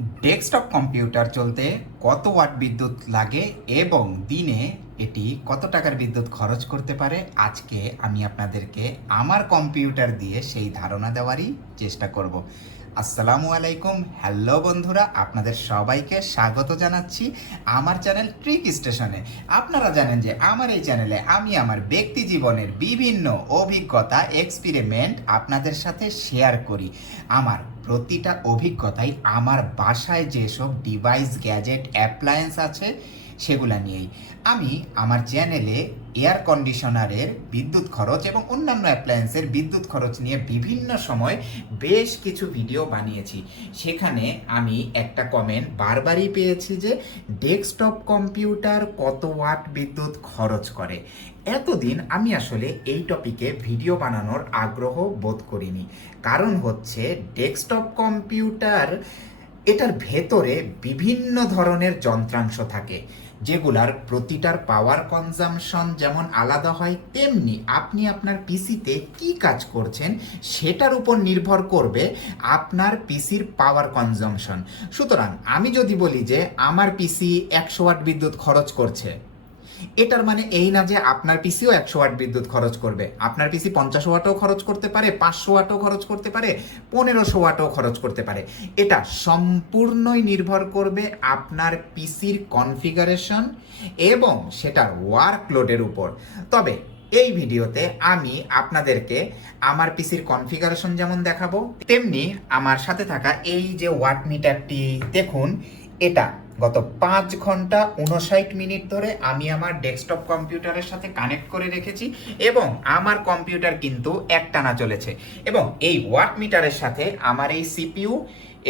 Desktop computer চলতে কত watt বিদ্যুৎ লাগে এবং দিনে এটি কত টাকার বিদ্যুৎ খরচ করতে পারে? আজকে আমি আপনাদেরকে আমার কম্পিউটার দিয়ে সেই ধারণা দেওয়ারই চেষ্টা করব। আসসালামু আলাইকুম। হ্যালো বন্ধুরা, আপনাদের সবাইকে স্বাগত জানাচ্ছি আমার চ্যানেল ট্রিক স্টেশনে। আপনারা জানেন যে আমার এই চ্যানেলে আমি আমার ব্যক্তি জীবনের বিভিন্ন অভিজ্ঞতা, এক্সপেরিমেন্ট আপনাদের সাথে শেয়ার করি। আমার প্রতিটা অভিজ্ঞতাই আমার বাসায় যেসব ডিভাইস গ্যাজেট অ্যাপ্লায়েন্স আছে সেগুলা নিয়েই। আমি আমার চ্যানেলে এয়ার কন্ডিশনারের বিদ্যুৎ খরচ এবং অন্যান্য অ্যাপ্লায়েন্সের বিদ্যুৎ খরচ নিয়ে বিভিন্ন সময় বেশ কিছু ভিডিও বানিয়েছি। সেখানে আমি একটা কমেন্ট বারবারই পেয়েছি যে ডেস্কটপ কম্পিউটার কত ওয়াট বিদ্যুৎ খরচ করে? এতদিন আমি আসলে এই টপিকে ভিডিও বানানোর আগ্রহ বোধ করিনি। কারণ হচ্ছে ডেস্কটপ কম্পিউটার এটার ভেতরে বিভিন্ন ধরনের যন্ত্রাংশ থাকে। যেগুলার প্রতিটার পাওয়ার কনজামশন যেমন আলাদা হয়, তেমনি আপনি আপনার পিসিতে কি কাজ করছেন সেটার উপর নির্ভর করবে আপনার পিসির পাওয়ার কনজামশন সুতরাং আমি যদি বলি যে আমার পিসি একশো ওয়াট বিদ্যুৎ খরচ করছে এটার মানে এই না যে আপনার পিসিও একশো ওয়াট বিদ্যুৎ খরচ করবে। আপনার পিসি পঞ্চাশ ওয়াটও খরচ করতে পারে, পাঁচশো ওয়াটও খরচ করতে পারে, পনেরোশো ওয়াটও খরচ করতে পারে। এটা সম্পূর্ণই নির্ভর করবে আপনার পিসির কনফিগারেশন এবং সেটার ওয়ার্কলোডের উপর। তবে এই ভিডিওতে আমি আপনাদেরকে আমার পিসির কনফিগারেশন যেমন দেখাবো, তেমনি আমার সাথে থাকা এই যে ওয়াট মিটারটি, দেখুন, এটা গত পাঁচ ঘণ্টা উনষাট মিনিট ধরে আমি আমার ডেস্কটপ কম্পিউটারের সাথে কানেক্ট করে রেখেছি এবং আমার কম্পিউটার কিন্তু একটানা চলেছে। এবং এই ওয়াট মিটারের সাথে আমার এই সিপিইউ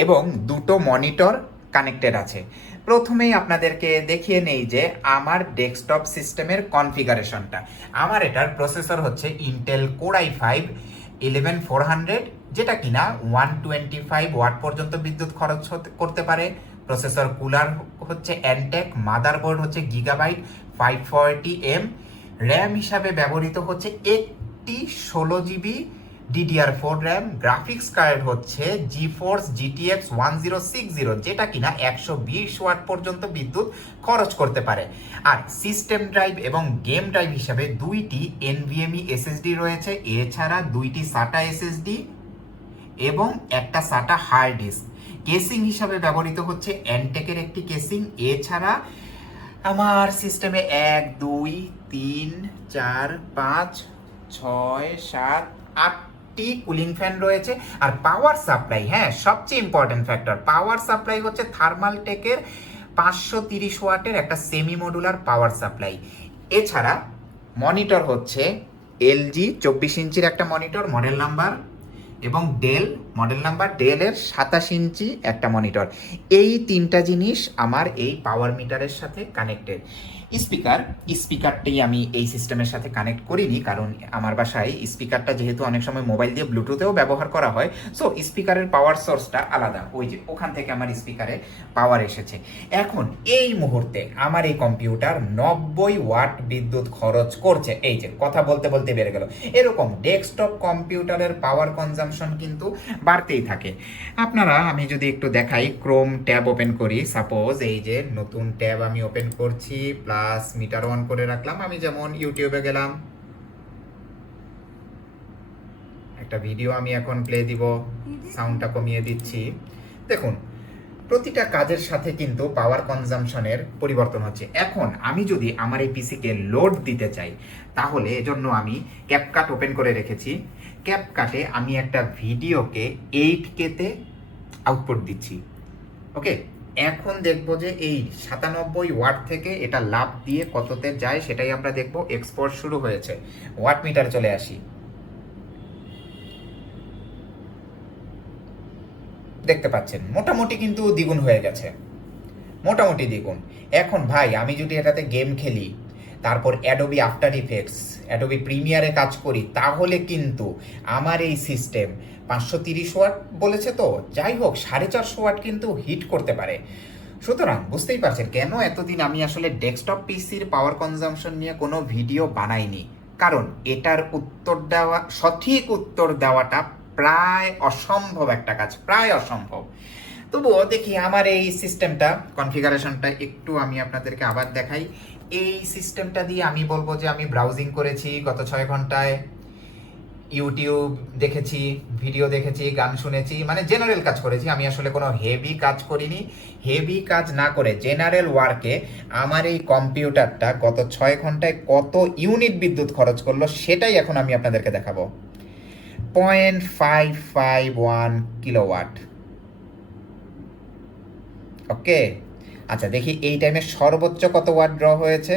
এবং দুটো মনিটর কানেক্টেড আছে। প্রথমেই আপনাদেরকে দেখিয়ে নেই যে আমার ডেস্কটপ সিস্টেমের কনফিগারেশনটা। আমার এটার প্রসেসর হচ্ছে Intel core i five eleven four hundred যেটা কিনা ওয়ান টোয়েন্টি ফাইভ ওয়াট পর্যন্ত বিদ্যুৎ খরচ করতে পারে। প্রসেসর কুলার হচ্ছে অ্যান্টেক মাদারবোর্ড হচ্ছে Gigabyte five forty M RAM হিসাবে ব্যবহৃত হচ্ছে একটি ষোলো GB DDR four RAM graphics card হচ্ছে GeForce GTX one zero six zero যেটা কিনা একশো বিশ ওয়াট পর্যন্ত বিদ্যুৎ খরচ করতে পারে। আর সিস্টেম ড্রাইভ এবং গেম ড্রাইভ হিসাবে দুইটি এনভিএমই এসএসডি রয়েছে, এছাড়া দুইটি সাটা এসএসডি এবং একটা সাটা হার্ড ডিস্ক কেসিং হিসাবে ব্যবহৃত হচ্ছে অ্যান্টেকের একটি কেসিং। এছাড়া আমার সিস্টেমে এক, দুই, তিন, চার, পাঁচ, ছয়, সাত, আটটি কুলিং ফ্যান রয়েছে। আর পাওয়ার সাপ্লাই হ্যাঁ সবচেয়ে ইম্পর্টেন্ট ফ্যাক্টর পাওয়ার সাপ্লাই হচ্ছে থার্মাল টেকের পাঁচশো তিরিশ ওয়াটের একটা সেমি মডুলার পাওয়ার সাপ্লাই এছাড়া মনিটর হচ্ছে এলজি চব্বিশ ইঞ্চির একটা মনিটর মডেল নাম্বার এবং ডেল মডেল নাম্বার ডেলের সাতাশ ইঞ্চি একটা মনিটর এই তিনটা জিনিস আমার এই পাওয়ার মিটারের সাথে কানেক্টেড স্পিকার স্পিকারটি আমি এই সিস্টেমের সাথে কানেক্ট করিনি, কারণ আমার বাসায় স্পিকারটা যেহেতু অনেক সময় মোবাইল দিয়ে ব্লুটুথেও ব্যবহার করা হয় সো স্পিকারের পাওয়ার সোর্সটা আলাদা। ওই যে ওখান থেকে আমার স্পিকারে পাওয়ার এসেছে। এখন এই মুহূর্তে আমার এই কম্পিউটার নব্বই ওয়াট বিদ্যুৎ খরচ করছে। এই যে কথা বলতে বলতে বেড়ে গেল। এরকম ডেস্কটপ কম্পিউটারের পাওয়ার কনজামশন কিন্তু বাড়তেই থাকে। আপনারা, আমি যদি একটু দেখাই ক্রোম ট্যাব ওপেন করি। সাপোজ এই যে নতুন ট্যাব আমি ওপেন করছি প্লাস মিটার অন করে রাখলাম। আমি যেমন ইউটিউবে গেলাম, একটা ভিডিও আমি এখন প্লে দিব সাউন্ডটা কমিয়ে দিচ্ছি। দেখুন, প্রতিটা কাজের সাথে কিন্তু পাওয়ার কনজামশনের পরিবর্তন হচ্ছে। এখন আমি যদি আমার এই পিসিকে লোড দিতে চাই, তাহলে এজন্য আমি ক্যাপকাট ওপেন করে রেখেছি। ক্যাপকাটে আমি একটা ভিডিওকে এইট কেতে আউটপুট দিচ্ছি। ওকে এখন দেখব যে এই সাতানব্বই ওয়াট থেকে এটা লাভ দিয়ে কততে যায় সেটাই আমরা দেখব। এক্সপোর্ট শুরু হয়েছে। ওয়াট মিটার চলে আসি। দেখতে পাচ্ছেন, মোটামুটি কিন্তু দ্বিগুণ হয়ে গেছে। মোটামুটি দ্বিগুণ। এখন ভাই, আমি যদি এটাতে গেম খেলি তারপর অ্যাডোবি আফটার ইফেক্টস অ্যাডোবি প্রিমিয়ারে কাজ করি, তাহলে কিন্তু আমার এই সিস্টেম পাঁচশো তিরিশ ওয়াট বলেছে তো, যাই হোক সাড়ে চারশো ওয়াট কিন্তু হিট করতে পারে। সুতরাং বুঝতেই পারছেন কেন এতদিন আমি আসলে ডেস্কটপ পিসির পাওয়ার কনজামশন নিয়ে কোনো ভিডিও বানাইনি? কারণ এটার উত্তর দেওয়া, সঠিক উত্তর দেওয়াটা প্রায় অসম্ভব একটা কাজ, প্রায় অসম্ভব। তবুও দেখি আমার এই সিস্টেমটা কনফিগারেশনটা একটু আমি আপনাদেরকে আবার দেখাই। এই সিস্টেমটা দিয়ে আমি বলব যে আমি ব্রাউজিং করেছি গত ছয় ঘন্টায়। ইউটিউব দেখেছি ভিডিও দেখেছি, গান শুনেছি মানে জেনারেল কাজ করেছি। আমি আসলে কোনো হেভি কাজ করিনি। হেভি কাজ না করে জেনারেল ওয়ার্কে আমার এই কম্পিউটারটা গত ছয় ঘন্টায় কত ইউনিট বিদ্যুৎ খরচ করল সেটাই এখন আমি আপনাদেরকে দেখাবো। Point five five one kilowatt okay আচ্ছা দেখি এই টাইমে সর্বোচ্চ কত ওয়ার্ড ড্র হয়েছে?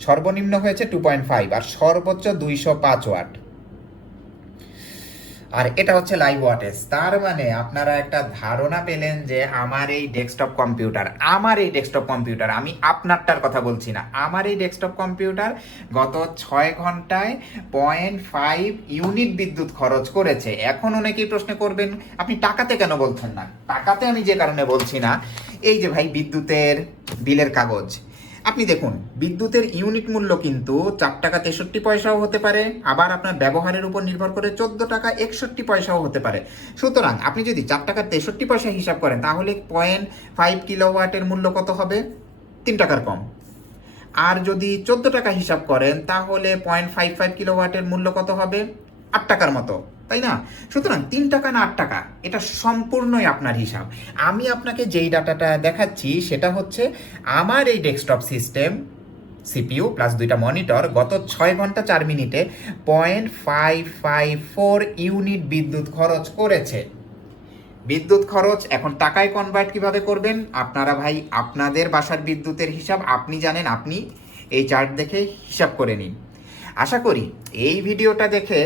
সর্বনিম্ন হয়েছে টু পয়েন্ট ফাইভ আর সর্বোচ্চ দুইশো পাঁচ ওয়াট আর এটা হচ্ছে লাইভ ওয়াটেজ তার মানে আপনারা একটা ধারণা পেলেন যে আমার এই ডেস্কটপ কম্পিউটার আমার এই ডেস্কটপ কম্পিউটার আমি আপনারটার কথা বলছি না। আমার এই ডেস্কটপ কম্পিউটার গত ছয় ঘন্টায় পয়েন্ট ফাইভ ইউনিট বিদ্যুৎ খরচ করেছে। এখন অনেকেই প্রশ্ন করবেন, আপনি টাকাতে কেন বলছেন না? টাকাতে আমি যে কারণে বলছি না, এই যে ভাই বিদ্যুতের বিলের কাগজ আপনি দেখুন, বিদ্যুতের ইউনিট মূল্য কিন্তু চার টাকা তেষট্টি পয়সাও হতে পারে, আবার আপনার ব্যবহারের উপর নির্ভর করে চোদ্দ টাকা একষট্টি পয়সাও হতে পারে। সুতরাং আপনি যদি চার টাকা তেষট্টি পয়সা হিসাব করেন, তাহলে পয়েন্ট ফাইভ কিলোওয়াটের মূল্য কত হবে? তিন টাকার কম। আর যদি চোদ্দ টাকা হিসাব করেন, তাহলে পয়েন্ট ফাইভ ফাইভ কিলোওয়াটের মূল্য কত হবে? আট টাকার মতো। তাই না? সুতরাং তিন টাকা না আট টাকা, এটা সম্পূর্ণই আপনার হিসাব। আমি আপনাকে যেই ডাটাটা দেখাচ্ছি, সেটা হচ্ছে আমার এই ডেস্কটপ সিস্টেম সিপিইউ প্লাস দুইটা মনিটর গত ছয় ঘণ্টা চার মিনিটে point five five four unit বিদ্যুৎ খরচ করেছে। বিদ্যুৎ খরচ এখন টাকায় কনভার্ট কীভাবে করবেন? আপনারা ভাই, আপনাদের বাসার বিদ্যুতের হিসাব আপনি জানেন, আপনি এই চার্ট দেখে হিসাব করে নিন। আশা করি এই ভিডিওটা দেখে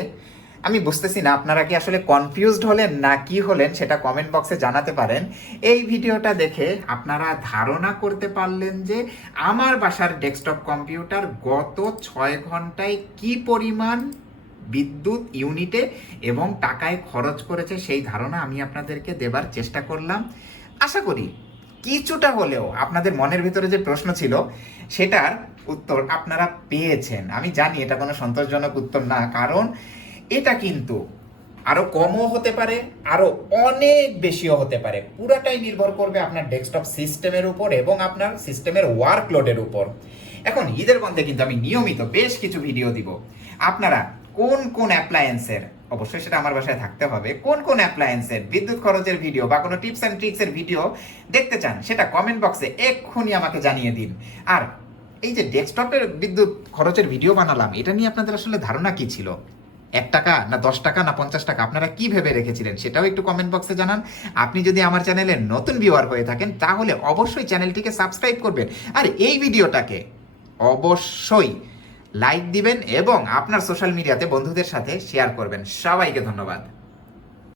আমি বুঝতেছি না, আপনারা কি আসলে কনফিউজড হলেন না কি হলেন সেটা কমেন্ট বক্সে জানাতে পারেন। এই ভিডিওটা দেখে আপনারা ধারণা করতে পারলেন যে আমার বাসার ডেস্কটপ কম্পিউটার গত ছয় ঘন্টায় কি পরিমাণ বিদ্যুৎ ইউনিটে এবং টাকায় খরচ করেছে সেই ধারণা আমি আপনাদেরকে দেবার চেষ্টা করলাম। আশা করি কিছুটা হলেও আপনাদের মনের ভিতরে যে প্রশ্ন ছিল সেটার উত্তর আপনারা পেয়েছেন। আমি জানি এটা কোনো সন্তোষজনক উত্তর না, কারণ এটা কিন্তু আরও কমও হতে পারে, আরও অনেক বেশিও হতে পারে। পুরাটাই নির্ভর করবে আপনার ডেস্কটপ সিস্টেমের উপর এবং আপনার সিস্টেমের ওয়ার্কলোডের উপর। এখন ঈদের মধ্যে কিন্তু আমি নিয়মিত বেশ কিছু ভিডিও দিব। আপনারা কোন কোন অ্যাপ্লায়েন্সের অবশ্যই সেটা আমার বাসায় থাকতে হবে, কোন কোন অ্যাপ্লায়েন্সের বিদ্যুৎ খরচের ভিডিও বা কোনো টিপস অ্যান্ড ট্রিক্সের ভিডিও দেখতে চান, সেটা কমেন্ট বক্সে এক্ষুনি আমাকে জানিয়ে দিন। আর এই যে ডেস্কটপের বিদ্যুৎ খরচের ভিডিও বানালাম, এটা নিয়ে আপনাদের আসলে ধারণা কি ছিল? এক টাকা না দশ টাকা না পঞ্চাশ টাকা? আপনারা কি ভেবে রেখেছিলেন? সেটাও একটু কমেন্ট বক্সে জানান। আপনি যদি আমার চ্যানেলে নতুন ভিউয়ার হয়ে থাকেন, তাহলে অবশ্যই চ্যানেলটিকে সাবস্ক্রাইব করবেন। আর এই ভিডিওটাকে অবশ্যই লাইক দিবেন এবং আপনার সোশ্যাল মিডিয়াতে বন্ধুদের সাথে শেয়ার করবেন। সবাইকে ধন্যবাদ।